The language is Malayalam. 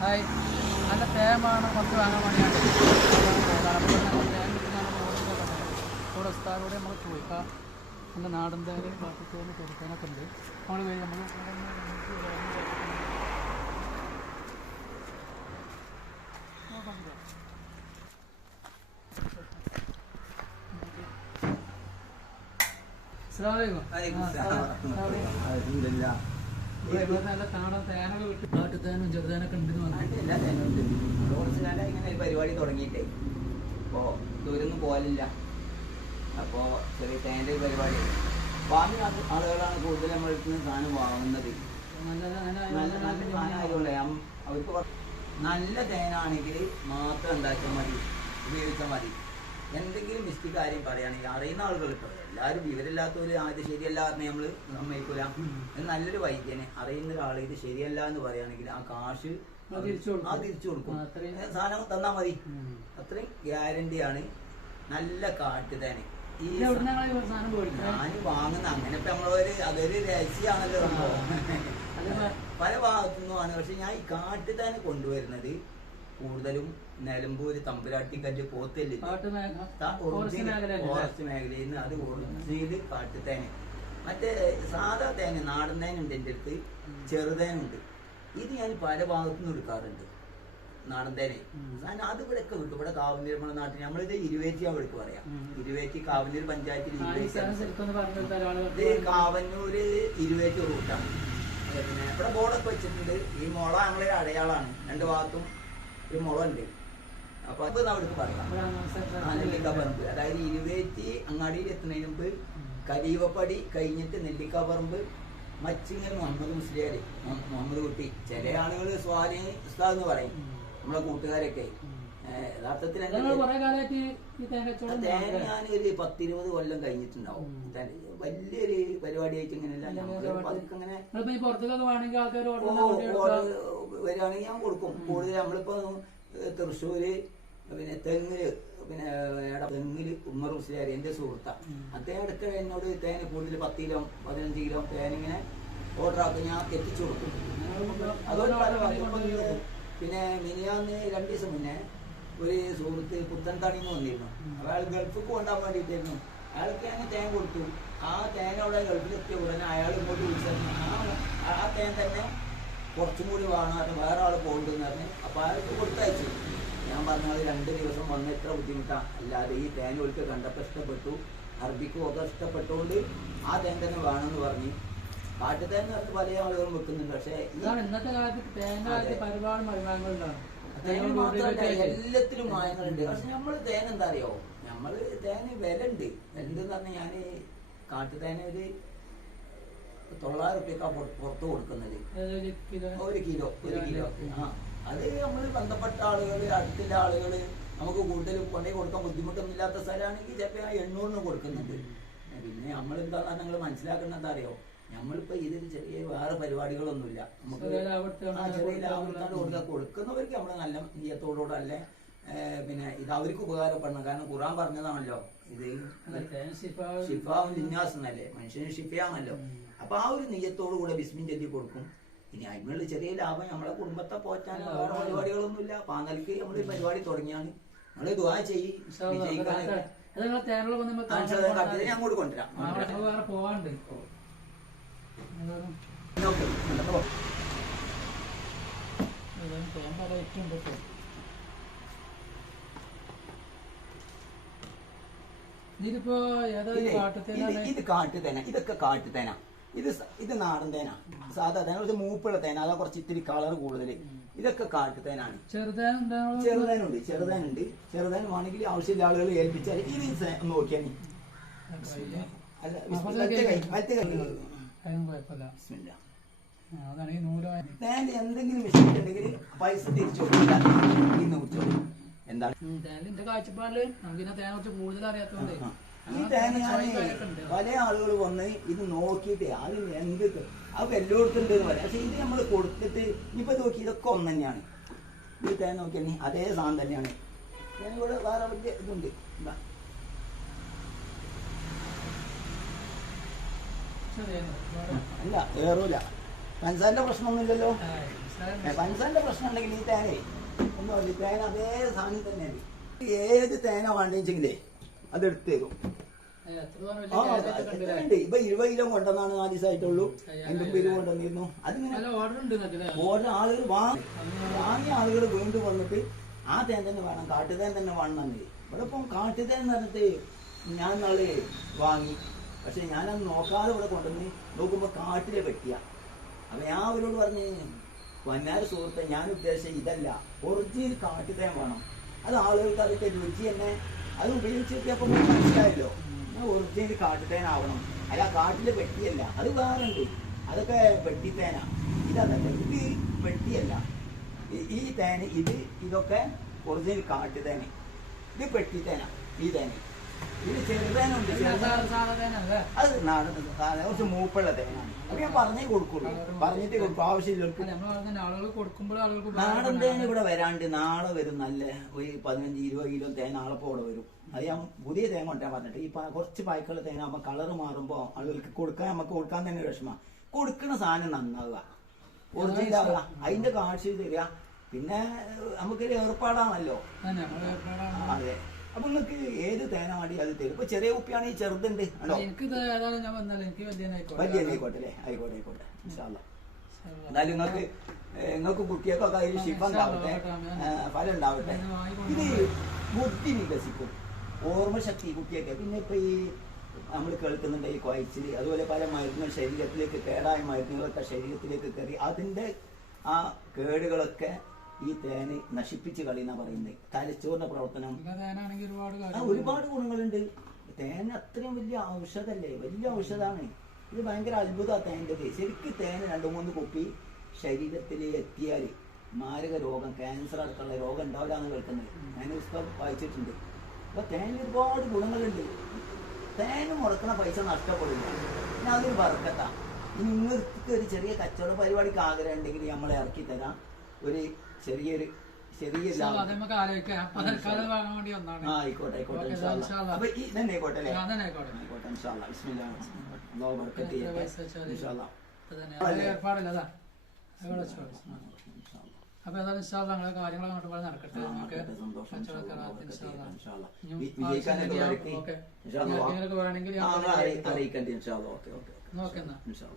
ഹായ് നല്ല തേമാണ് കുറച്ച് വാങ്ങാൻ വേണ്ടിയാണ്. കൂടെ ഉസ്താദോട് നമ്മൾ ചോദിക്കാം നമ്മുടെ നാടൻ തേന് കാട്ടുതേന് കൊടുക്കാനൊക്കെ ഉണ്ട്. നമ്മൾ കഴിഞ്ഞ് നമ്മൾ നല്ല അലൈക്കും. അസ്സലാം കിട്ടും കാട്ടുതേനും ചെറുതേനൊക്കെ ഉണ്ടെന്ന് പറഞ്ഞു. എല്ലാ തേനുണ്ട്. കുറച്ച് കാലം ഇങ്ങനെ ഒരു പരിപാടി തുടങ്ങിയിട്ടേ. അപ്പോ ദൂരൊന്നും പോകലില്ല അപ്പോ ചെറിയ തേന്റെ ഒരു പരിപാടി. വാങ്ങി ആൾ ആളുകളാണ് കൂടുതൽ നമ്മൾക്ക് സാധനം വാങ്ങുന്നത്. നല്ല നല്ല നല്ല സാധനം ആയതുകൊണ്ട് അം- അവർക്ക് നല്ല തേനാണെങ്കിൽ മാത്രം ഉണ്ടാക്കിയാൽ മതി. ഉപയോഗിച്ചാൽ മതി. എന്തെങ്കിലും മിസ്റ്റേക്ക് കാര്യം പറയുകയാണെങ്കിൽ അറിയുന്ന ആളുകൾ ഇപ്പോൾ എല്ലാവരും വിവരമില്ലാത്തവർ ഇത് ശരിയല്ല എന്ന് നമ്മൾ സമ്മതിക്കൂല. നല്ലൊരു വൈദ്യനെ അറിയുന്ന ഒരാൾ ഇത് ശരിയല്ല എന്ന് പറയുകയാണെങ്കിൽ ആ കാശ് അത് തിരിച്ചു കൊടുക്കും. ആ തിരിച്ചു കൊടുക്കും. ആ, സാധനം തന്നാൽ മതി. അത്രയും ഗ്യാരണ്ടിയാണ് നല്ല കാട്ട് തന്നെ ഈ? ഞാൻ വാങ്ങുന്ന അങ്ങനെ ഇപ്പൊ നമ്മളൊരു അതൊരു രഹസ്യമാണല്ലോ സംഭവം. പല ഭാഗത്തുനിന്നുമാണ് പക്ഷെ ഞാൻ ഈ കാട്ടുതേന് കൊണ്ടുവരുന്നത് കൂടുതലും നിലമ്പൂര് തമ്പുരാട്ടിക്കല്ല് മേഖ- ഫോറസ്റ്റ് മേഖലയിൽ നിന്ന് അത് ഒറിജിനൽ കാട്ടുതേന് മറ്റേ സാധാ തേന നാടൻ തേനുണ്ട് എന്റെ അടുത്ത്. ചെറുതേനുണ്ട് ഇത് ഞാൻ പല ഭാഗത്തുനിന്ന് എടുക്കാറുണ്ട് നാടൻ തേനെ. ഞാൻ അത് ഇവിടെ ഒക്കെ കിട്ടും ഇവിടെ കാവന്നൂർ നമ്മുടെ നാട്ടിൽ നമ്മളിത് ഇരുവേറ്റി ഇവിടേക്ക് പറയാം. ഇരുവേറ്റി കാവന്നൂർ പഞ്ചായത്തിൽ ഇത് കാവന്നൂര് ഇരുവേറ്റി റൂട്ടാണ്. പിന്നെ ഇവിടെ ബോർഡൊക്കെ വെച്ചിട്ടുണ്ട്. ഈ മുള നമ്മളൊരു അടയാളാണ്. രണ്ട് ഭാഗത്തും ഒരു മുള ഉണ്ട് അപ്പൊ അത് അവിടേക്ക് പറയാം നെല്ലിക്കാപ്പറമ്പ് അതായത് ഇരുവേറ്റി അങ്ങാടിയിൽ എത്തുന്നതിന് മുമ്പ് കരീവപ്പടി കഴിഞ്ഞിട്ട് നെല്ലിക്കാപ്പറമ്പ് മച്ചിങ്ങൽ മുഹമ്മദ് മുസ്ലിയാർ മുഹമ്മദ് കുട്ടി. ചില ആളുകൾ സ്വാലി ഉസ്താദ് എന്ന് പറയും. നമ്മളെ കൂട്ടുകാരൊക്കെ. യഥാർത്ഥത്തിൽ തേങ്ങ. ഞാനൊരു പത്തിരുപത് കൊല്ലം കഴിഞ്ഞിട്ടുണ്ടാവും. വലിയൊരു പരിപാടിയായിട്ട് ഇങ്ങനെയല്ല വരികയാണെങ്കിൽ ഞാൻ കൊടുക്കും. കൂടുതൽ നമ്മളിപ്പോ തൃശ്ശൂര് പിന്നെ തെങ്ങിൽ പിന്നെ തെങ്ങിൽ ഉമ്മർ ഉസ്ലാരി എന്റെ സുഹൃത്താണ് ഉം. അദ്ദേഹം ഇടയ്ക്ക് എന്നോട് തേന കൂടുതൽ പത്ത് കിലോ പതിനഞ്ച് കിലോ തേനിങ്ങനെ ഓർഡർ ആക്കി. ഞാൻ എത്തിച്ചു കൊടുക്കും. അതുകൊണ്ട് പിന്നെ മിനിയാന്ന് രണ്ട് ദിവസം മുന്നേ ഒരു സുഹൃത്ത് പുത്തൻ തണിന്ന് വന്നിരുന്നു ഉം. അപ്പൊ അയാൾ ഗൾഫിൽ കൊണ്ടാൻ വേണ്ടിയിട്ടായിരുന്നു. അയാൾക്ക് ഞാൻ തേൻ കൊടുത്തു. ആ തേൻ അവിടെ ഗൾഫിലെത്തിയ ഉടനെ അയാൾ ഇങ്ങോട്ട് വിളിച്ചു ആ ആ തേൻ തന്നെ കുറച്ചും കൂടി വാങ്ങാത്ത വേറെ ആൾ പോകുന്നുണ്ടെന്ന് പറഞ്ഞ് അപ്പൊ അയാൾക്ക് കൊടുത്തയച്ചു. ഞാൻ പറഞ്ഞത് രണ്ട് ദിവസം വന്ന് എത്ര ബുദ്ധിമുട്ടാണ് അല്ലാതെ ഈ തേൻ ഒരിക്കൽ കണ്ടപ്പോൾ ഇഷ്ടപ്പെട്ടു. അറബിക്കും ഒക്കെ ഇഷ്ടപ്പെട്ടുകൊണ്ട് ആ തേൻ തന്നെ വേണമെന്ന് പറഞ്ഞു. കാട്ടുതേൻ എന്ന് പറഞ്ഞ് പല ആളുകളും വെക്കുന്നുണ്ട്. പക്ഷേ ഇതാണ് ഇന്നത്തെ കാലത്ത് തേന്റെ. ഒരുപാട് മരുമാങ്ങളുണ്ടാണ് തേങ്ങ മാത്രമല്ല എല്ലാത്തിലും മായങ്ങളുണ്ട്. പക്ഷെ നമ്മൾ തേങ്ങ എന്താ അറിയോ നമ്മൾ തേങ്ങ വില ഉണ്ട് എന്തെന്ന് പറഞ്ഞാൽ ഞാൻ തേന ഒരു തൊള്ളായിരം റുപ്യക്കാ പുറത്ത് കൊടുക്കുന്നത്. ഒരു കിലോ ഒരു കിലോ ആ. അത് നമ്മൾ ബന്ധപ്പെട്ട ആളുകൾ അടുത്തുള്ള ആളുകൾ നമുക്ക് കൂടുതൽ കൊണ്ടേ കൊടുക്കാൻ ബുദ്ധിമുട്ടൊന്നും ഇല്ലാത്ത സ്ഥലമാണെങ്കിൽ ചിലപ്പോൾ എണ്ണൂറിന് കൊടുക്കുന്നുണ്ട്. പിന്നെ നമ്മൾ എന്താ നിങ്ങൾ മനസ്സിലാക്കുന്നത് എന്താ അറിയോ? നമ്മളിപ്പോ ഇതിന് ചെറിയ വേറെ പരിപാടികളൊന്നുമില്ല. നമുക്ക് ചെറിയ ലാഭത്തിന് ആ ചെറിയ ലാഭത്താണ് കൊടുക്കുക കൊടുക്കുന്നവർക്ക് നമ്മൾ നല്ല നീയത്തോടുകൂടെ അല്ലേ പിന്നെ ഇത് അവർക്ക് ഉപകാരപ്പെടണം. കാരണം ഖുറാൻ പറഞ്ഞതാണല്ലോ. ഇത് ഷിഫാവും എന്നല്ലേ മനുഷ്യന് ഷിഫയാണല്ലോ. അപ്പൊ ആ ഒരു നെയ്യത്തോടു കൂടെ ബിസ്മിൻ ചൊല്ലി കൊടുക്കും. ഇനി അതിനുള്ള ചെറിയ ലാഭം നമ്മളെ കുടുംബത്തെ പോറ്റാൻ വേറെ പരിപാടികളൊന്നുമില്ല. അപ്പൊ ആ നമ്മൾ പരിപാടി തുടങ്ങിയാണ്. നമ്മൾ ദുആ ചെയ്യ്. വിജയിക്കാൻ. ഞാൻ അങ്ങോട്ട് കൊണ്ടുവരാം. ഇതിലിപ്പോ ഇത് കാട്ടുതേന. ഇതൊക്കെ കാട്ടുതേന. ഇത് ഇത് നാടൻ തേന. സാധാ തേന. കുറച്ച് മൂപ്പുള്ള തേന. അതാ കുറച്ച് ഇത്തിരി കളർ കൂടുതൽ ഇതൊക്കെ കാട്ടുതേനാണ്. ചെറുതേനുണ്ട്? ചെറുതേനുണ്ട്. ചെറുതേൻ വേണമെങ്കിൽ ആവശ്യമില്ല ആളുകൾ ഏൽപ്പിച്ചാൽ ഇത് നോക്കിയാൽ അല്ല മറ്റേ കൈ, മറ്റേ കൈ. അതിനും കുഴപ്പമില്ല. ബിസ്മില്ലാ. അതാണ് ഈ നൂൽ ഞാൻ എന്തെങ്കിലും മിസ്റ്റേക്ക് പൈസ തിരിച്ചു കൊടുക്കില്ല ഇന്ന് കുറിച്ചോ എന്താണ്? തേനിന്റെ കാഴ്ചപ്പാടിൽ നമുക്കിന്നെ തേനെ കുറിച്ച് കൂടുതൽ അറിയാത്തതുകൊണ്ട്. ഈ ഞാൻ പല ആളുകൾ വന്ന് ഇത് നോക്കിയിട്ട് അത് എന്ത് അത് എല്ലായിടത്തും ഉണ്ട് എന്ന് പറയാം. പക്ഷെ ഇത് നമ്മൾ കൊടുത്തിട്ട് ഇപ്പൊ നോക്കി ഇതൊക്കെ ഒന്ന് തന്നെയാണ്. ഈ തേൻ നോക്കിയാൽ അതേ സാധനം തന്നെയാണ്. ഞാൻ ഇവിടെ വേറെ ഇതുണ്ട്. ഇതാ. അല്ല ഏറൂല പഞ്ചസാരന്റെ പ്രശ്നമൊന്നുമില്ലല്ലോ. പഞ്ചാന്റെ പഞ്ചസാരന്റെ പ്രശ്നം ഉണ്ടെങ്കിൽ ഈ തേനേ. ഒന്നുമില്ല തേന അതേ സാധനം തന്നെയാണ്. ഏത് തേന വേണ്ടെങ്കിലേ അത് എടുത്തു തരും. ഇപ്പൊ ഇരുപത് കിലോ കൊണ്ടെന്നാണ് നാല് ദിവസമായിട്ടുള്ളൂ എൺപത് കിലോ കൊണ്ടുവന്നിരുന്നു. അതിങ്ങനെ? ഓരോ ആളുകൾ വാങ്ങി വാങ്ങിയ ആളുകൾ വീണ്ടും വന്നിട്ട് ആ തേൻ തന്നെ വേണം കാട്ടുതേൻ തന്നെ വേണം തന്നെ ഇവിടെ ഇപ്പം കാട്ടുതേൻ എന്ന് പറഞ്ഞിട്ട് ഞാൻ നാളെ വാങ്ങി. പക്ഷെ ഞാനത് നോക്കാതെ ഇവിടെ കൊണ്ടുവന്ന് നോക്കുമ്പോൾ കാട്ടിലെ വെട്ടിയ അപ്പൊ ഞാൻ അവരോട് പറഞ്ഞ് വന്നാര സുഹൃത്തെ ഞാൻ ഉദ്ദേശിച്ച ഇതല്ല. ഒറിജിനൽ കാട്ടിത്തേം വേണം. അത് ആളുകൾക്ക് അതിന്റെ രുചി തന്നെ. അത് ഉപയോഗിച്ച് മനസ്സിലായല്ലോ. മനസ്സിലായല്ലോ ഒറിജിനൽ കാട്ടിത്തേനാവണം അല്ല കാട്ടിലെ വെട്ടിയല്ല അത് വേറുണ്ട്. അതൊക്കെ വെട്ടിത്തേന. ഇതല്ല. ഇത് വെട്ടിയല്ല ഈ- ഈ തേന ഇത് ഇതൊക്കെ ഒറിജിനൽ കാട്ടുതേന. ഇത് പെട്ടിത്തേന. ഈ തേന. അത് നാടൻ കുറച്ച് മൂപ്പുള്ള തേനാണ്. അപ്പൊ ഞാൻ പറഞ്ഞേ കൊടുക്കുള്ളൂ. പറഞ്ഞിട്ട് കൊടുക്കും ആളുകൾക്ക് നാടൻ തേൻ ഇവിടെ വരാണ്ട് നാളെ വരും നല്ല ഒരു പതിനഞ്ച് ഇരുപത് കിലോ തേൻ നാളെ ഇപ്പോൾ വരും. അത് ഞാൻ പുതിയ തേൻ കൊണ്ടാ പറഞ്ഞിട്ട് ഈ കുറച്ച് പായ്ക്കുള്ള തേനാകുമ്പോൾ കളർ മാറുമ്പോ ആളുകൾക്ക് കൊടുക്കാൻ നമുക്ക് കൊടുക്കാൻ തന്നെ വിഷമ. കൊടുക്കുന്ന സാധനം നന്നാവുക. ഒറിജിനൽ ആവുക. അതിന്റെ കാഴ്ച തരിക. പിന്നെ നമുക്കൊരു ഏർപ്പാടാണല്ലോ. അതെ. അപ്പൊ നിങ്ങൾക്ക് ഏത് തേന വേണ്ടി അത് തരും? ഇപ്പൊ ചെറിയ കുപ്പിയാണ് ഈ ചെറുതുണ്ട് വലിയ ആയിക്കോട്ടെ അല്ലേ? ആയിക്കോട്ടെ ആയിക്കോട്ടെ. എന്നാലും നിങ്ങൾക്ക് നിങ്ങൾക്ക് കുട്ടികൾക്കൊക്കെ അതിൽ ശിഫ ഉണ്ടാവട്ടെ. ഫലം ഉണ്ടാവട്ടെ. ഇത് ബുദ്ധി വികസിക്കും. ഓർമ്മശക്തി കുട്ടിയൊക്കെ പിന്നെ ഇപ്പൊ ഈ നമ്മൾ കേൾക്കുന്നുണ്ട് ഈ കൊയച്ചിൽ അതുപോലെ പല മരുന്നുകൾ ശരീരത്തിലേക്ക് കേടായ മരുന്നുകളൊക്കെ ശരീരത്തിലേക്ക് കയറി അതിന്റെ ആ കേടുകളൊക്കെ ഈ തേന് നശിപ്പിച്ച് കളയുന്ന പറയുന്നത് തലച്ചോറിന്റെ പ്രവർത്തനം. ആ ഒരുപാട് ഗുണങ്ങളുണ്ട്. തേൻ അത്രയും വലിയ ഔഷധല്ലേ? വലിയ ഔഷധമാണ് ഇത് ഭയങ്കര അത്ഭുതമാണ് തേന്റെത് ശരിക്കും തേൻ രണ്ടു മൂന്ന് കുപ്പി ശരീരത്തിൽ എത്തിയാൽ മാരക രോഗം ക്യാൻസർ അടക്കമുള്ള രോഗം ഉണ്ടാവില്ല എന്ന് കേൾക്കുന്നത് ഞാൻ പുസ്തകം വായിച്ചിട്ടുണ്ട്. അപ്പൊ തേനിൽ ഒരുപാട് ഗുണങ്ങളുണ്ട്. തേന് മുടക്കുന്ന പൈസ നഷ്ടപ്പെടില്ല പിന്നെ അതൊരു വർക്കത്താ. ഇനി നിങ്ങൾക്ക് ഒരു ചെറിയ കച്ചവട പരിപാടിക്ക് ആഗ്രഹം ഉണ്ടെങ്കിൽ നമ്മളെ ഇറക്കി തരാം. ഒരു ചെറിയൊരു ചെറിയ അപ്പൊ ആയിക്കോട്ടെ ആയിക്കോട്ടെ ഈ തന്നെ ആയിക്കോട്ടെ അല്ലേ ആയിക്കോട്ടെ ബർക്കത്ത് ചെയ്യട്ടെ. ഏർപ്പാടില്ല ഏതായാലും ഇൻഷാല്ല ഞങ്ങളെ കാര്യങ്ങളൊക്കെ അങ്ങോട്ട് നടക്കട്ടെ നമുക്ക് വേണമെങ്കിൽ. ഓക്കെ.